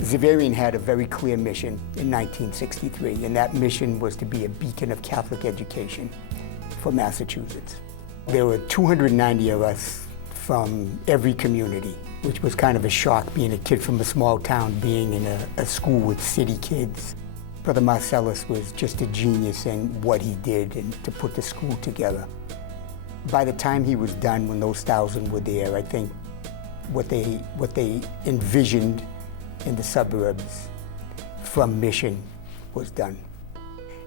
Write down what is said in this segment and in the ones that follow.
Xaverian had a very clear mission in 1963, and that mission was to be a beacon of Catholic education for Massachusetts. There were 290 of us from every community, which was kind of a shock, being a kid from a small town, being in a school with city kids. Brother Marcellus was just a genius in what he did and to put the school together. By the time he was done, when those 1,000 were there, I think what they envisioned in the suburbs from mission was done.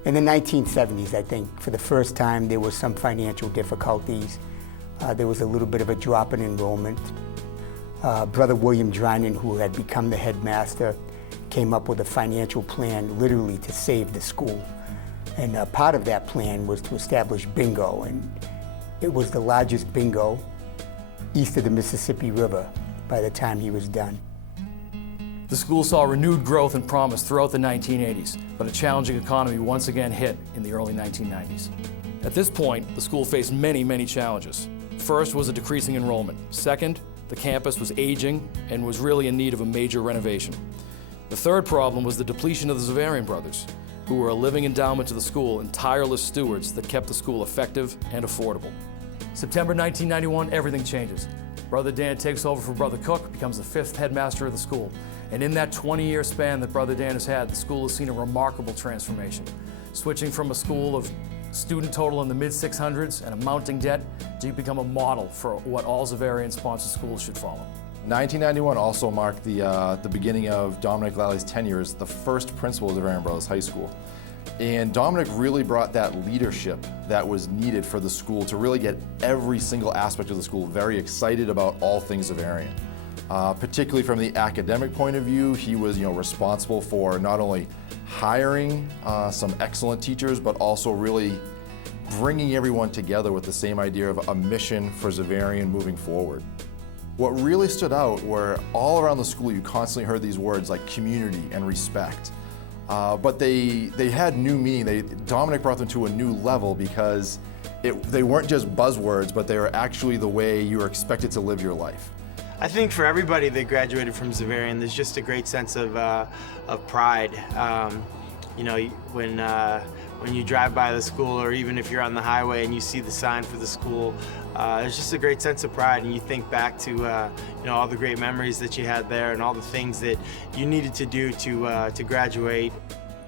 In the 1970s, I think, for the first time, there was some financial difficulties. There was a little bit of a drop in enrollment. Brother William Drynan, who had become the headmaster, came up with a financial plan literally to save the school. And part of that plan was to establish bingo, and it was the largest bingo east of the Mississippi River by the time he was done. The school saw renewed growth and promise throughout the 1980s, but a challenging economy once again hit in the early 1990s. At this point, the school faced many challenges. First was a decreasing enrollment. Second, the campus was aging and was really in need of a major renovation. The third problem was the depletion of the Xaverian brothers, who were a living endowment to the school and tireless stewards that kept the school effective and affordable. September 1991, everything changes. Brother Dan takes over for Brother Cook, becomes the 5th headmaster of the school. And in that 20-year span that Brother Dan has had, the school has seen a remarkable transformation. Switching from a school of student total in the mid-600s and a mounting debt to become a model for what all Xaverian-sponsored schools should follow. 1991 also marked the beginning of Dominic Lally's tenure as the first principal of Xaverian Brothers High School. And Dominic really brought that leadership that was needed for the school to really get every single aspect of the school very excited about all things Xaverian. Particularly from the academic point of view, he was responsible for not only hiring some excellent teachers, but also really bringing everyone together with the same idea of a mission for Xaverian moving forward. What really stood out were all around the school you constantly heard these words like community and respect. But they had new meaning. Dominic brought them to a new level because they weren't just buzzwords, but they were actually the way you were expected to live your life. I think for everybody that graduated from Xaverian, there's just a great sense of pride. When you drive by the school, or even if you're on the highway and you see the sign for the school, there's just a great sense of pride, and you think back to all the great memories that you had there and all the things that you needed to do to graduate.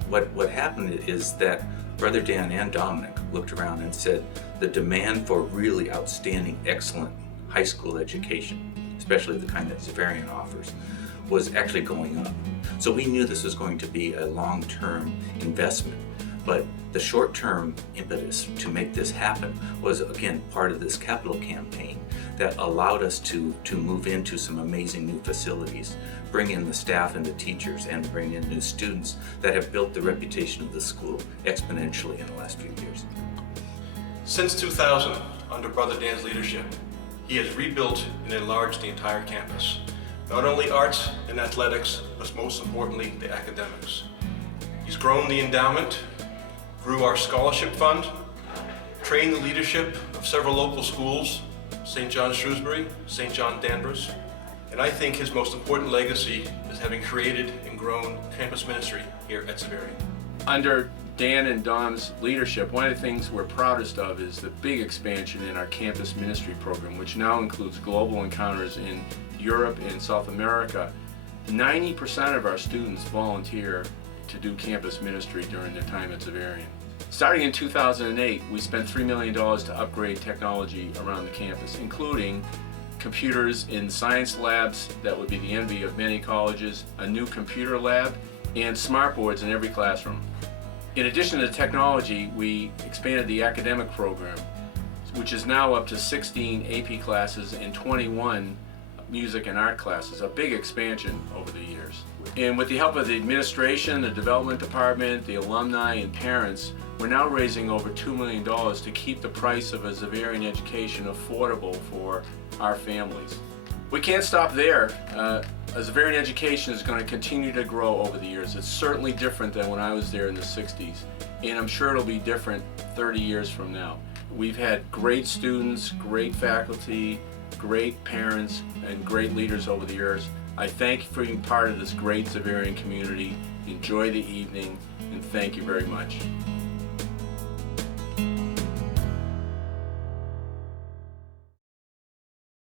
What happened is that Brother Dan and Dominic looked around and said the demand for really outstanding, excellent high school education, especially the kind that Xaverian offers, was actually going up. So we knew this was going to be a long-term investment. But the short-term impetus to make this happen was, again, part of this capital campaign that allowed us to move into some amazing new facilities, bring in the staff and the teachers, and bring in new students that have built the reputation of the school exponentially in the last few years. Since 2000, under Brother Dan's leadership, he has rebuilt and enlarged the entire campus. Not only arts and athletics, but most importantly, the academics. He's grown the endowment, grew our scholarship fund, trained the leadership of several local schools, St. John Shrewsbury, St. John Danvers, and I think his most important legacy is having created and grown campus ministry here at Xaverian. Under Dan and Dom's leadership, one of the things we're proudest of is the big expansion in our campus ministry program, which now includes global encounters in Europe and South America. 90% of our students volunteer to do campus ministry during their time at Xaverian. Starting in 2008, we spent $3 million to upgrade technology around the campus, including computers in science labs that would be the envy of many colleges, a new computer lab, and smartboards in every classroom. In addition to the technology, we expanded the academic program, which is now up to 16 AP classes and 21 music and art classes, a big expansion over the years. And with the help of the administration, the development department, the alumni, and parents, we're now raising over $2 million to keep the price of a Xaverian education affordable for our families. We can't stop there. A Xaverian education is going to continue to grow over the years. It's certainly different than when I was there in the 60s, and I'm sure it'll be different 30 years from now. We've had great students, great faculty, great parents, and great leaders over the years. I thank you for being part of this great Xaverian community. Enjoy the evening, and thank you very much.